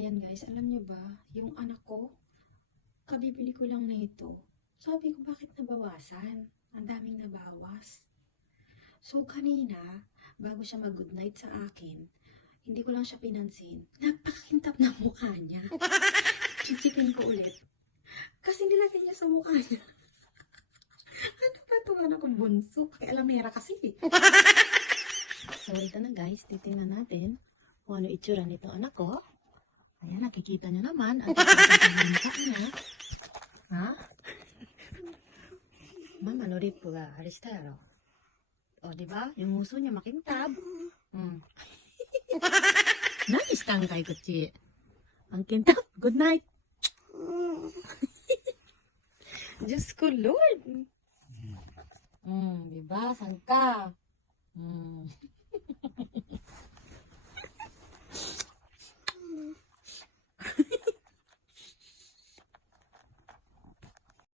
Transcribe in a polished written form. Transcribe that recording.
Ayan guys, alam niyo ba, yung anak ko, kabibili ko lang nito. Sabi ko, bakit nabawasan? Ang daming nabawas. So kanina, bago siya mag-good night sa akin, hindi ko lang siya pinansin. Napakakintab ng mukha niya. Chichikin ko ulit. Kasi nilagay niya sa mukha niya. Ano ba itong anak kong bunso? Kay alamera kasi. So ito na guys, titingnan natin kung ano itsura nito anak ko. Ayan, nakikita niyo naman. At ipagkakita ng mukha niya. Ha? Mama, no rip ga harista yaro. O, diba? Yung uso niya makintab. Nani shita ang kay kuchi? Ang kintab. Good night. Diyos ko, Lord. Diba? Saan ka?